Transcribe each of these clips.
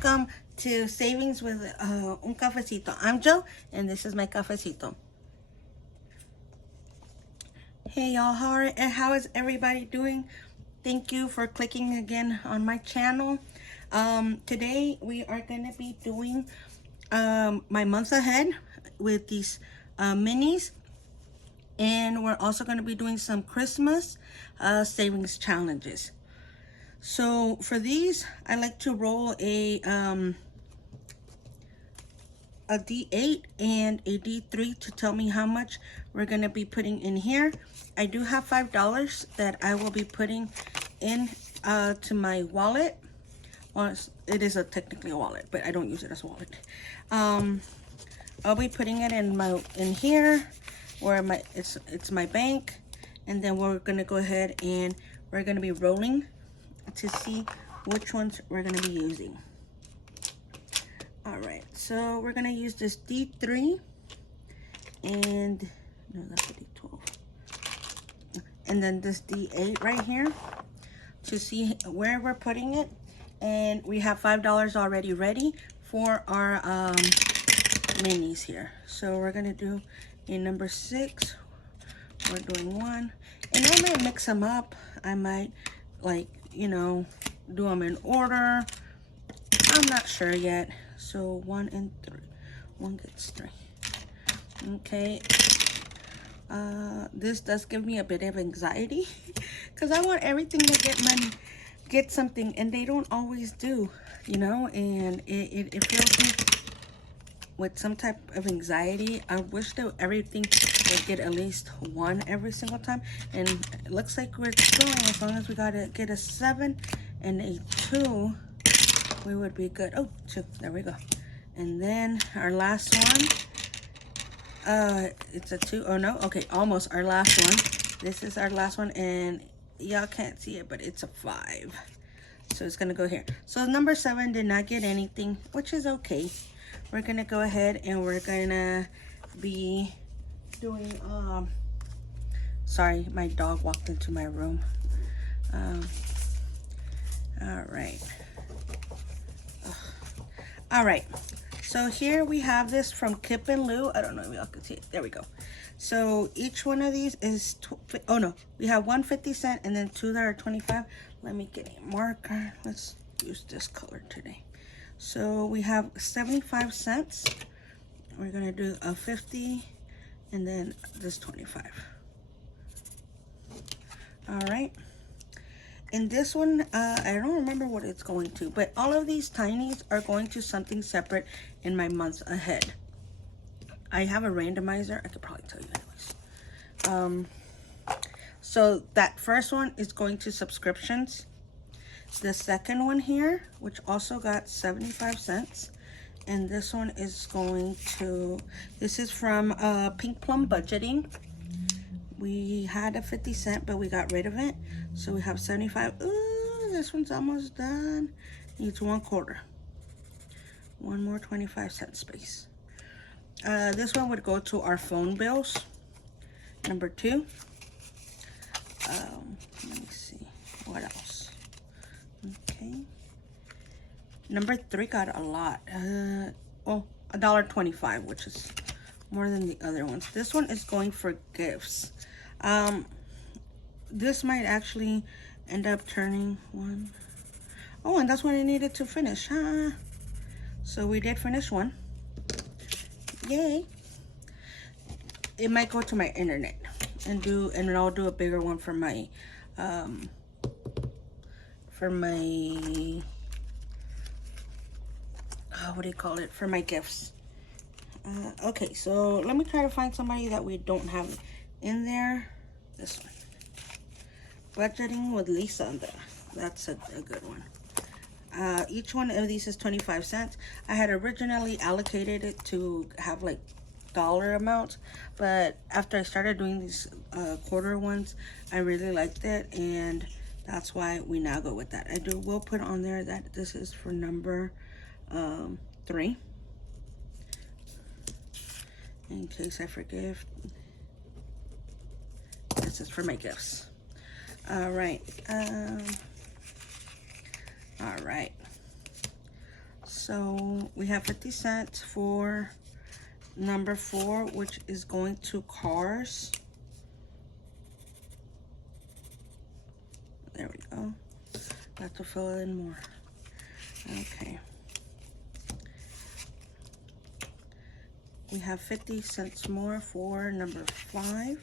welcome to Savings with Un Cafecito. I'm Joe, and this is my cafecito. Hey y'all, how is everybody doing? Thank you for clicking again on my channel. Today we are going to be doing my months ahead with these minis, and we're also going to be doing some Christmas savings challenges. So for these, I like to roll a D8 and a D3 to tell me how much we're going to be putting in here. I do have $5 that I will be putting in to my wallet. Well, it is technically a wallet, but I don't use it as a wallet. I'll be putting it in here where it's my bank, and then we're going to go ahead and we're going to be rolling to see which ones we're going to be using. All right, so we're going to use this D3 and no, that's a D12, and then this D8 right here to see where we're putting it. And we have $5 already ready for our minis here. So we're going to do a number 6. We're doing 1, and I might mix them up. I might, like, do them in order. I'm not sure yet. So 1 and 3. 1 gets 3. Okay. This does give me a bit of anxiety because I want everything to get something, and they don't always do, and it fills me with some type of anxiety. I wish that everything would get at least 1 every single time, and it looks like we're going. As long as we gotta get a 7 and a 2, we would be good. Oh, 2, there we go. And then our last one, it's a 2. Oh no, okay, almost our last one. This is our last one, and y'all can't see it, but it's a 5. So it's gonna go here. So number 7 did not get anything, which is okay. We're gonna go ahead and we're gonna be doing, sorry, my dog walked into my room. All right. All right. So here we have this from Kip and Lou. I don't know if y'all can see it. There we go. So each one of these is, oh no, we have 1 50-cent and then 2 that are 25. Let me get a marker. Let's use this color today. So we have 75 cents. We're gonna do a 50 and then this 25. All right. And this one, I don't remember what it's going to, but all of these tinies are going to something separate in my months ahead. I have a randomizer. I could probably tell you anyways. So that first one is going to subscriptions. The second one here, which also got 75 cents. And this one is going to, this is from Pink Plum Budgeting. We had a 50-cent, but we got rid of it. So we have 75. Ooh, this one's almost done. Needs 1/4. One more 25-cent space. This one would go to our phone bills. Number 2. Let me see. What else? Okay. Number 3 got a lot. Well, $1.25, which is more than the other ones. This one is going for gifts. This might actually end up turning 1. Oh, and that's what I needed to finish, huh? So we did finish 1. Yay. It might go to my internet and I'll do a bigger one for my what do you call it, for my gifts. Okay, so let me try to find somebody that we don't have in there. This one, Budgeting with Lisa. That's a good one. Each one of these is 25 cents. I had originally allocated it to have like dollar amounts, but after I started doing these quarter ones, I really liked it, and that's why we now go with that. Will put on there that this is for number 3, in case I forget. This is for my gifts. All right. All right. So we have 50 cents for number 4, which is going to cars. There we go. Got to fill in more. Okay. We have 50 cents more for number 5.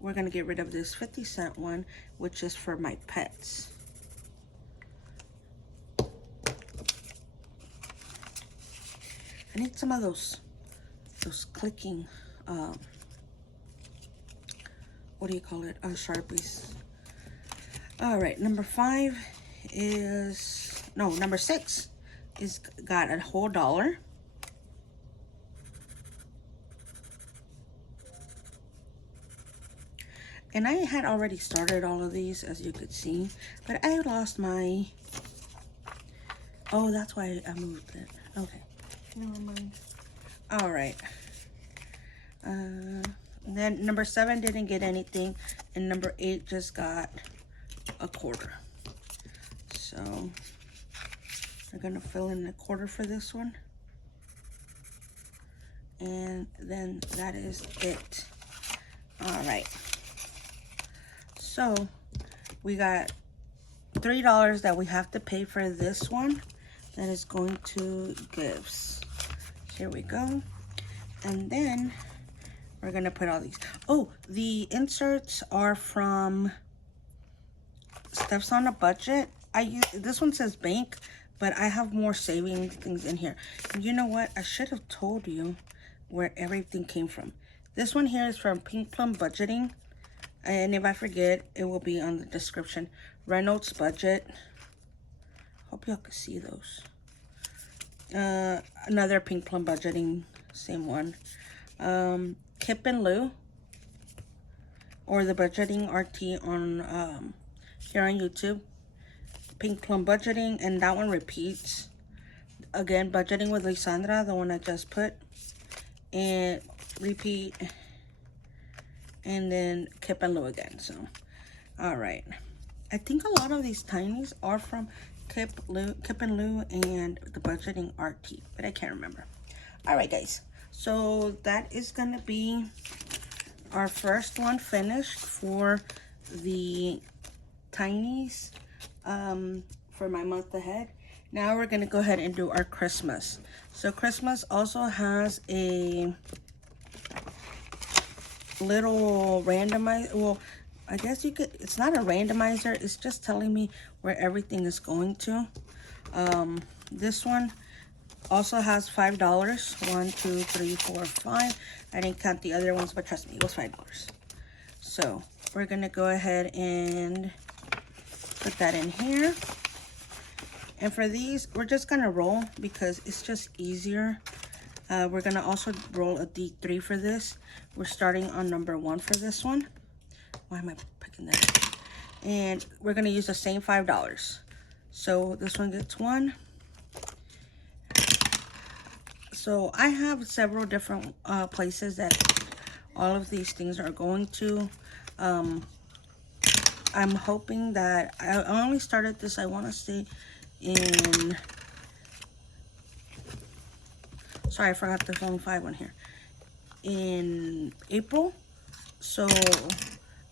We're going to get rid of this 50-cent one, which is for my pets. I need some of those clicking, what do you call it? Sharpies. All right, number 5 is, no, number 6 is got a whole $1. And I had already started all of these, as you could see, but I lost my, oh, that's why I moved it. Okay, never mind. All right. Then number 7 didn't get anything, and number 8 just got a quarter. So we're gonna fill in a quarter for this one. And then that is it. All right. So we got $3 that we have to pay for this one. That is going to gifts. Here we go. And then we're gonna put all these. Oh, the inserts are from Steph's on a Budget. This one says bank, but I have more saving things in here. And you know what? I should have told you where everything came from. This one here is from Pink Plum Budgeting. And if I forget, it will be on the description. Reynolds Budget. Hope y'all can see those. Another Pink Plum Budgeting, same one. Kip and Lou, or the Budgeting RT on here on YouTube. Pink Plum Budgeting, and that one repeats. Again, Budgeting with Lisandra, the one I just put, and repeat. And then Kip and Lou again. So, all right. I think a lot of these tinies are from Kip and Lou and the Budgeting RT, but I can't remember. All right, guys. So that is gonna be our first one finished for the tinies for my month ahead. Now we're gonna go ahead and do our Christmas. So Christmas also has a little randomizer. Well, I guess you could, it's not a randomizer, it's just telling me where everything is going to. This one also has $5. 1, 2, 3, 4, 5. I didn't count the other ones, but trust me, it was $5. So we're gonna go ahead and put that in here. And for these, we're just gonna roll because it's just easier. We're gonna also roll a D3 for this. We're starting on number 1 for this one. Why am I picking that? And we're gonna use the same $5. So this one gets 1. So I have several different places that all of these things are going to. I'm hoping that I only started this, I want to say, in, sorry, I forgot there's only 5 on here, in April. So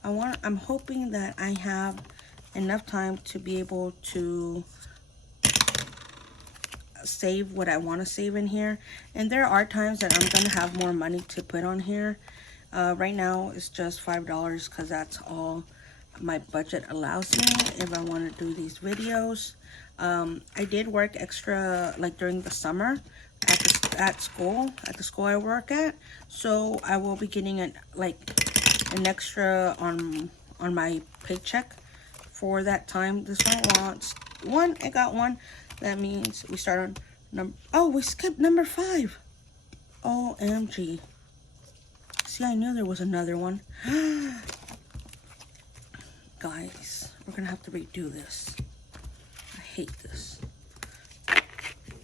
I'm hoping that I have enough time to be able to save what I want to save in here. And there are times that I'm gonna have more money to put on here. Right now it's just $5 because that's all my budget allows me if I want to do these videos. I did work extra like during the summer at the school I work at, so I will be getting an extra on my paycheck for that time. This one wants 1. I got 1. That means we start on number, oh, we skipped number 5. OMG. See, I knew there was another one. Guys, we're gonna have to redo this. I hate this.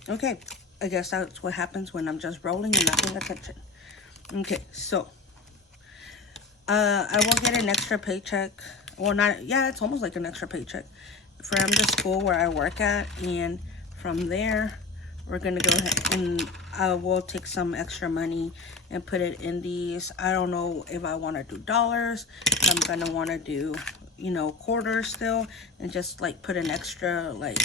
Okay, I guess that's what happens when I'm just rolling and not paying attention. Okay, so I will get an extra paycheck. Well, not, yeah, it's almost like an extra paycheck from the school where I work at, and from there we're gonna go ahead and I will take some extra money and put it in these. I don't know if I want to do dollars. I'm gonna want to do, you know, quarters still, and just like put an extra like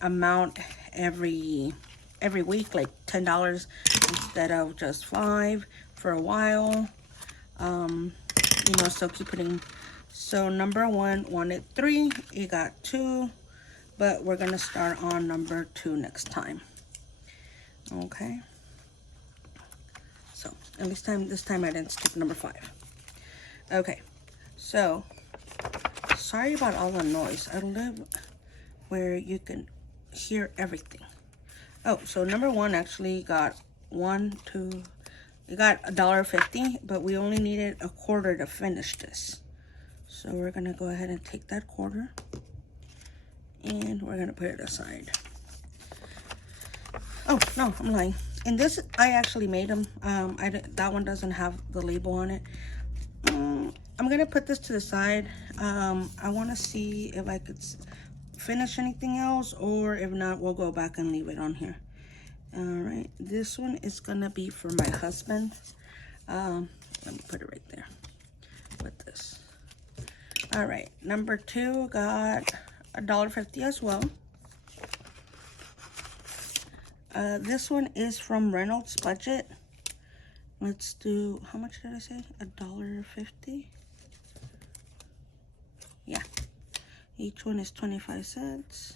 amount every week, like $10 instead of just $5 for a while. You know, so keep putting. So number 1 wanted 3, it got 2, but we're gonna start on number 2 next time. Okay, so at least this time I didn't skip number 5. Okay, so sorry about all the noise. I live where you can hear everything. Oh, so number 1 actually got it got $1.50, but we only needed a quarter to finish this. So we're gonna go ahead and take that quarter and we're gonna put it aside. Oh no, I'm lying. And this, I actually made them. That one doesn't have the label on it. I'm gonna put this to the side. I want to see if I could finish anything else, or if not, we'll go back and leave it on here. All right, this one is gonna be for my husband. Let me put it right there with this. All right, number 2 got $1.50 as well. This one is from Reynolds Budget. Let's do, how much did I say? $1.50. Yeah, each one is 25 cents.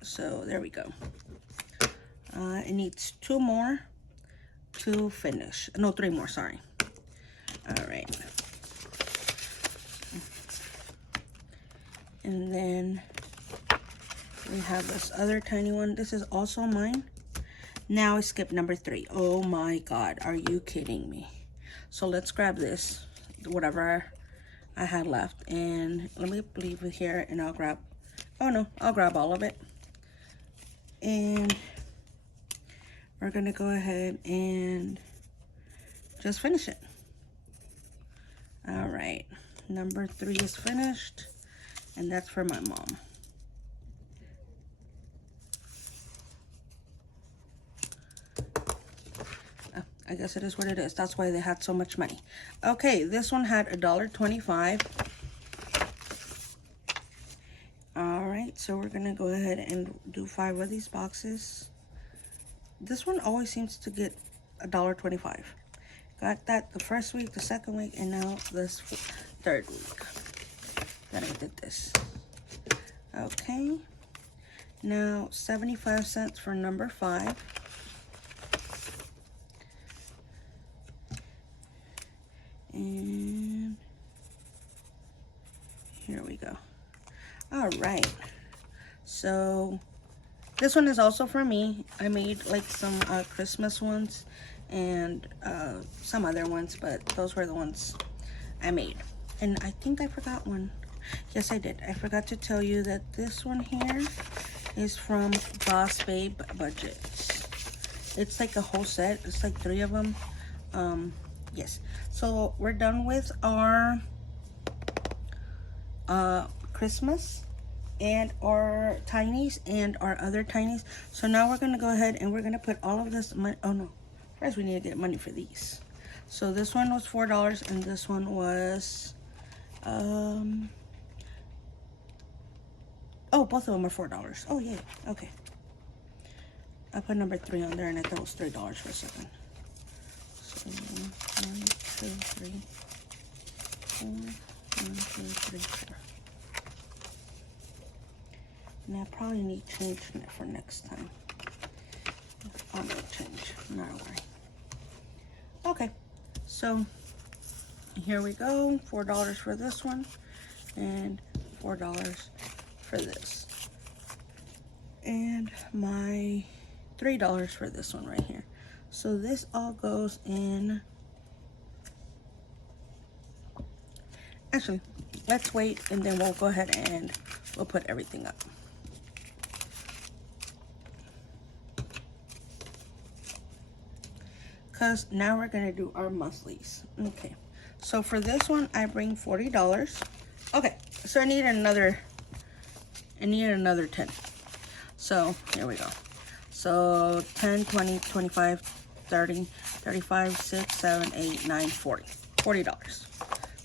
So there we go. It needs 2 more to finish. No, 3 more, sorry. All right. And then we have this other tiny one. This is also mine. Now I skipped number 3. Oh my God, are you kidding me? So let's grab this, whatever I had left, and let me leave it here and I'll grab, oh no, I'll grab all of it. And we're gonna go ahead and just finish it. All right, number 3 is finished, and that's for my mom. I guess it is what it is. That's why they had so much money. Okay, this one had $1.25. All right, so we're gonna go ahead and do 5 of these boxes. This one always seems to get $1.25. Got that the first week, the second week, and now this 3rd week that I did this. Okay, now 75 cents for number 5. And here we go. All right, so this one is also for me. I made like some Christmas ones and some other ones, but those were the ones I made. And I think I forgot one. Yes, I did. I forgot to tell you that this one here is from Boss Babe Budgets. It's like a whole set. It's like 3 of them. Yes. So we're done with our Christmas and our tinies and our other tinies. So now we're gonna go ahead and we're gonna put all of this money. Oh no, first we need to get money for these. So this one was $4 and this one was oh, both of them are $4. Oh yeah, okay. I put number 3 on there and I thought it was $3 for a second. So 1, 2, 3, 4, 1, 2, 3, 4. And I probably need change for next time. I'll make change, not a worry. Okay, so here we go. $4 for this one and $4 for this. And my $3 for this one right here. So this all goes in. Actually, let's wait and then we'll go ahead and we'll put everything up. Because now we're going to do our monthlies. Okay, So for this one, I bring $40. Okay, so I need another 10. So here we go. So 10, 20, 25, 30, 35, 6, 7, 8, 9, 40. $40.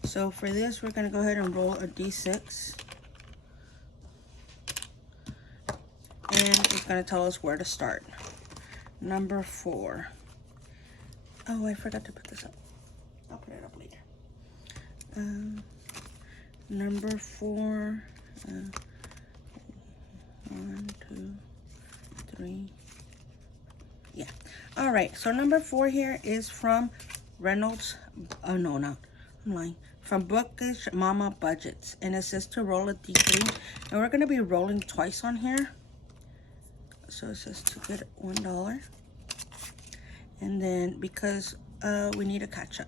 So for this, we're gonna go ahead and roll a D6. And it's gonna tell us where to start. Number 4. Oh, I forgot to put this up. I'll put it up later. Number 4. 1, 2, 3. Yeah. All right. So number 4 here is from Reynolds. Oh no, no, I'm lying. From Bookish Mama Budgets, and it says to roll a D3, and we're gonna be rolling twice on here. So it says to get $1, and then because we need a catch up,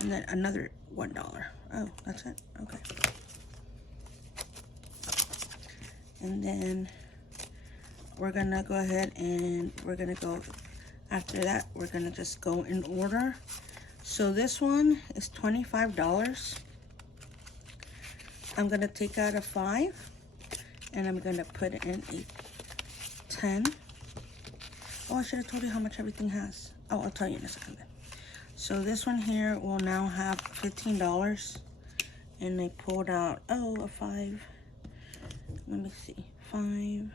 and then another $1. Oh, that's it. Okay. And then we're gonna go ahead and we're gonna go after that. We're gonna just go in order. So this one is $25. I'm gonna take out a 5, and I'm gonna put it in a 10. Oh, I should have told you how much everything has. Oh, I'll tell you in a second then. So this one here will now have $15, and I pulled out, oh, a 5. Let me see, 5.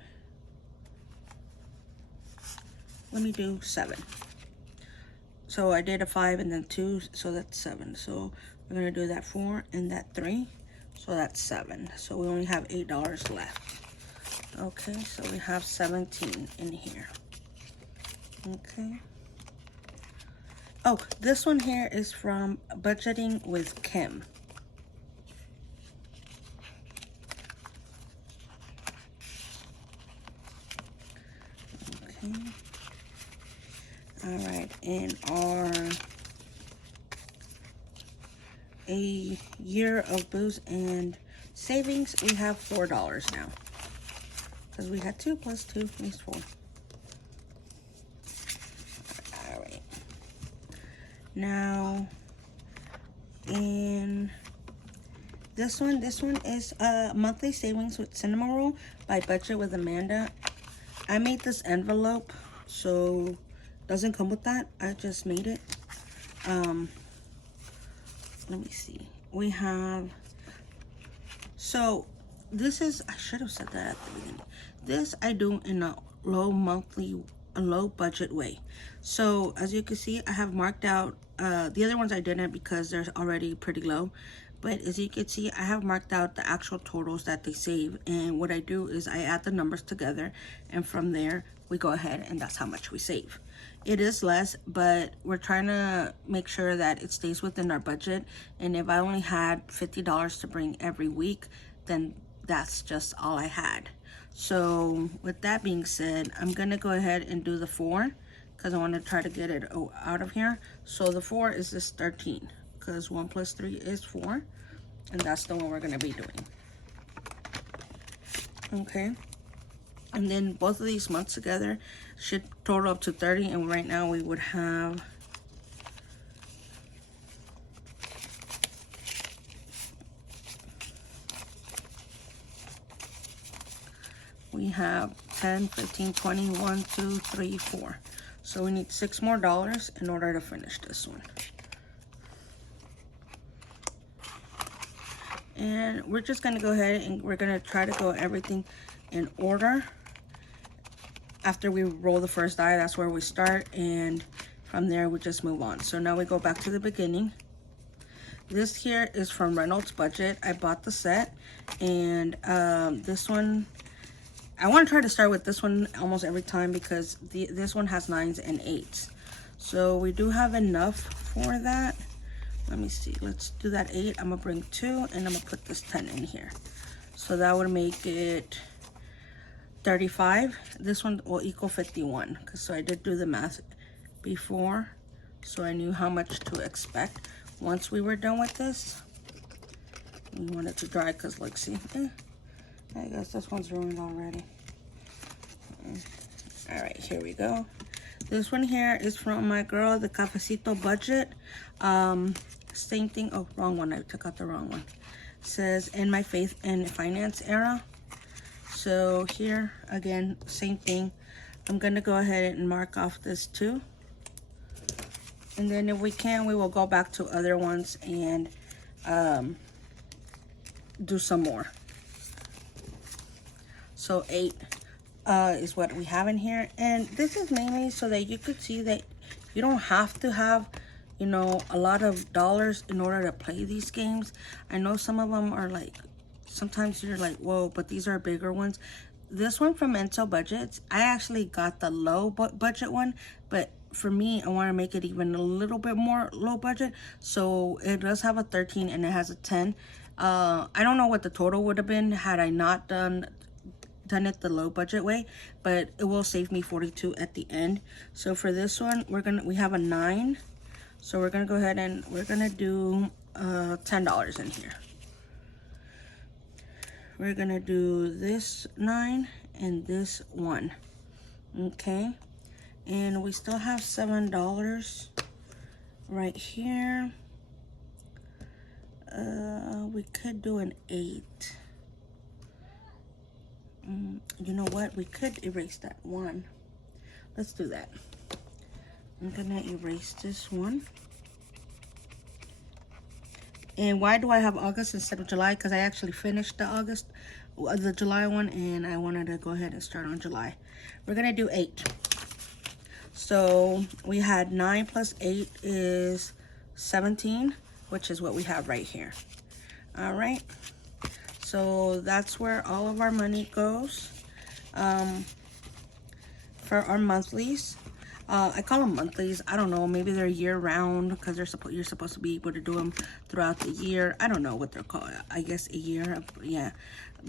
Let me do 7. So I did a 5 and then 2, so that's 7. So we're gonna do that 4 and that 3, so that's 7. So we only have $8 left. Okay, so we have 17 in here. Okay. Oh, this one here is from Budgeting with Kim. Okay. All right, and our a year of booze and savings, we have $4 now. Because we had 2 plus 2 is 4. All right. Now, in this one is monthly savings with cinnamon roll by Budget with Amanda. I made this envelope, so it doesn't come with that. I just made it. Let me see. We have, so this is, I should have said that at the beginning. This I do in a low budget way. So as you can see, I have marked out, the other ones I didn't because they're already pretty low. But as you can see, I have marked out the actual totals that they save. And what I do is I add the numbers together, and from there we go ahead and that's how much we save. It is less, but we're trying to make sure that it stays within our budget. And if I only had $50 to bring every week, then that's just all I had. So with that being said, I'm gonna go ahead and do the 4 because I want to try to get it out of here. So the 4 is this 13 because 1 plus 3 is 4, and that's the one we're gonna be doing. Okay, and then both of these months together should total up to 30, and right now we would have we have 10, 15, 20, 1, 2, 3, 4. So we need $6 more in order to finish this one. And we're just gonna go ahead and we're gonna try to go everything in order. After we roll the first die, that's where we start, and from there we just move on. So now we go back to the beginning. This here is from Reynolds Budget. I bought the set, and this one, I want to try to start with this one almost every time because this one has 9s and 8s. So we do have enough for that. Let me see, let's do that 8. I'm gonna bring 2, and I'm gonna put this 10 in here. So that would make it 35. This one will equal 51, so I did do the math before, so I knew how much to expect once we were done with this. We want it to dry because, like, see, I guess this one's ruined already. All right, here we go. This one here is from my girl, the Cafecito Budget. Same thing. Oh, wrong one. I took out the wrong one. Says in my faith and finance era. So here again, same thing. I'm gonna go ahead and mark off this too. And then if we can, we will go back to other ones and do some more. So 8 is what we have in here. And this is mainly so that you could see that you don't have to have, you know, a lot of dollars in order to play these games. I know some of them are like, sometimes you're like, whoa, but these are bigger ones. This one from Intel Budgets, I actually got the low budget one, but for me, I want to make it even a little bit more low budget. So it does have a 13 and it has a 10. I don't know what the total would have been had I not done it the low budget way, but it will save me 42 at the end. So for this one, we have a 9. So we're gonna go ahead and we're gonna do $10 in here. We're gonna do this 9 and this 1. Okay, and we still have $7 right here. We could do an 8. You know what? We could erase that 1. Let's do that. I'm gonna erase this one. And why do I have August instead of July? Because I actually finished the July one, and I wanted to go ahead and start on July. We're gonna do 8. So we had 9 plus 8 is 17, which is what we have right here. All right. So that's where all of our money goes for our monthlies. I call them monthlies. I don't know. Maybe they're year round because you're supposed to be able to do them throughout the year. I don't know what they're called. I guess a year. Yeah,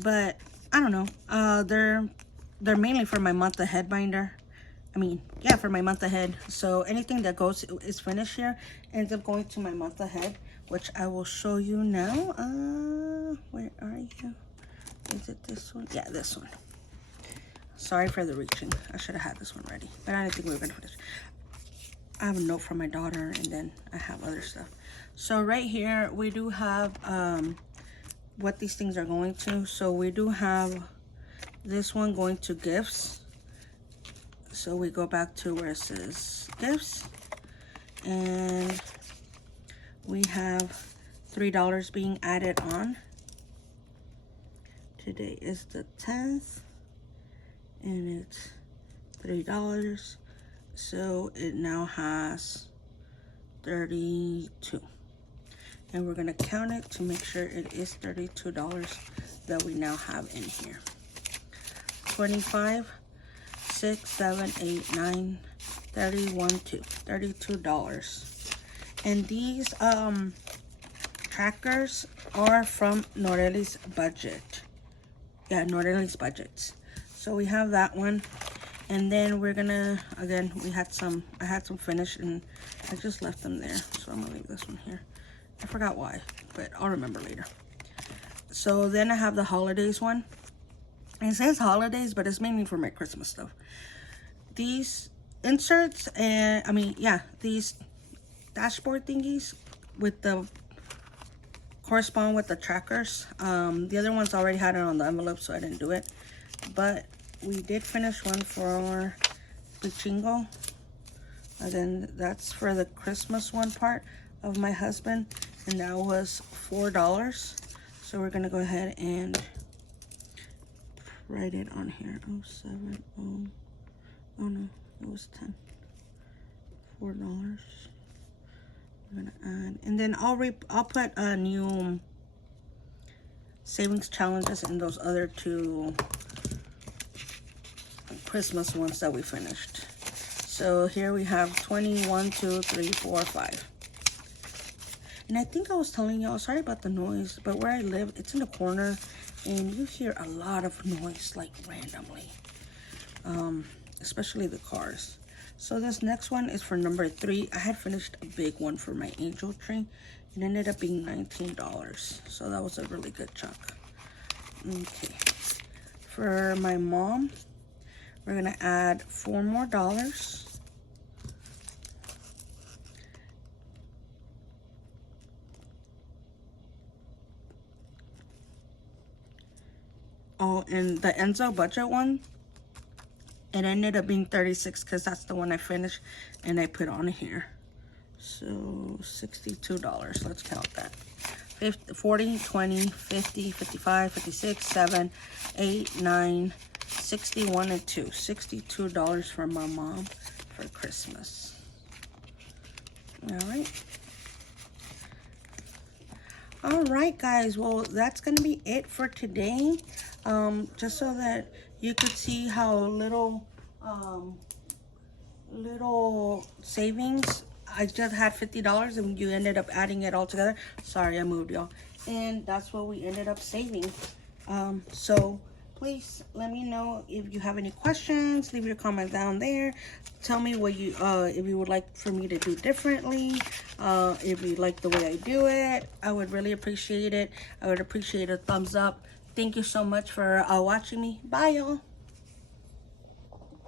but I don't know. They're mainly for my month ahead binder. I mean, yeah, for my month ahead. So anything that is finished here ends up going to my month ahead, which I will show you now. Where are you? Is it this one? Yeah, this one. Sorry for the reaching. I should have had this one ready, but I didn't think we were gonna finish. I have a note from my daughter, and then I have other stuff. So right here, we do have what these things are going to. So we do have this one going to gifts. So we go back to where it says gifts, and we have $3 being added on. Today is the 10th, and it's $3. So it now has 32. And we're gonna count it to make sure it is $32 that we now have in here. 25, 6, 7, 8, 9, 31, 2, $32. And these trackers are from Norelli's Budget. Yeah, Norelli's Budgets. So we have that one. And then we're gonna, again, I had some finished and I just left them there. So I'm gonna leave this one here. I forgot why, but I'll remember later. So then I have the holidays one. It says holidays, but it's mainly for my Christmas stuff. These inserts and, these dashboard thingies with the correspond with the trackers. The other ones already had it on the envelope, so I didn't do it. But we did finish one for Pichingo. And then that's for the Christmas one part of my husband. And that was $4. So we're gonna go ahead and write it on here. 07, oh no, it was 10. $4. We're gonna add, and then I'll put a new savings challenges in those other 2 Christmas ones that we finished. So here we have 20, 1, 2, 3, 4, 5. And I think I was telling y'all, sorry about the noise, but where I live, it's in the corner, and you hear a lot of noise, like randomly, especially the cars. So this next one is for number 3. I had finished a big one for my angel tree. It ended up being $19, so that was a really good chunk. Okay, for my mom, we're gonna add $4 more. Oh, and the Enzo budget one, it ended up being 36 because that's the one I finished and I put on here. So $62. Let's count that. 50, 40, 20, 50, 55, 56, 7, 8, 9, 61, and 2. $62 for my mom for Christmas. All right, guys. Well, that's going to be it for today. Just so that you could see how little savings. I just had $50 and you ended up adding it all together. Sorry, I moved, y'all. And that's what we ended up saving. So please let me know if you have any questions. Leave your comments down there. Tell me what you if you would like for me to do differently. If you like the way I do it, I would really appreciate it. I would appreciate a thumbs up. Thank you so much for watching me. Bye, y'all.